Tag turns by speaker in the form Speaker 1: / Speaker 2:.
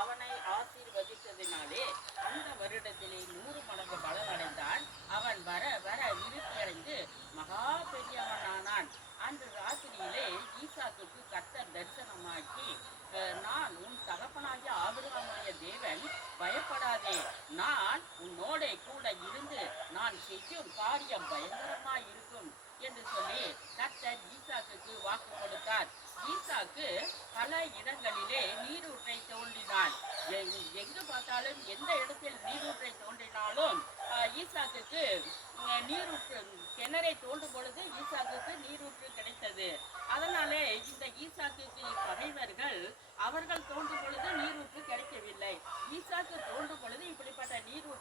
Speaker 1: அவனை ஆசீர்வதித்ததினாலே அந்த வருடத்திலே நூறு மடங்கு பலம் அடைந்தான் அவன் வர வர விருத்தியடைந்து மகா பெரியவனானான். அன்று ராத்திரியிலே ஈசாக்குக்கு கர்த்தர் தரிசனமாக்கி நான் உன் தகப்பனாகிய ஆபிரகாமுடைய தேவன் பயப்படாதே. நான் உன்னோட கூட இருந்து நான் செய்யும் காரியம் பயங்கரமாய் இருக்கும் கர்த்தர் ஈசாக்கு வாக்கு கொடுத்தார். ஈசாக்கு பல இடங்களிலே நீரூற்றை தோன்றினான். எங்கு பார்த்தாலும் எந்த இடத்தில் நீரூற்றை தோன்றினாலும் ஈசாக்கு நீரூற்று கிணறை தோண்டும் பொழுது ஈசாக்கு நீரூற்று கிடைத்தது. அதனாலே இந்த ஈசாக்கு பகைவர்கள் அவர்கள் தோண்டும் பொழுது நீரூற்று கிடைக்கவில்லை. ஈசாக்கு தோண்டும் பொழுது இப்படிப்பட்ட நீரூற்று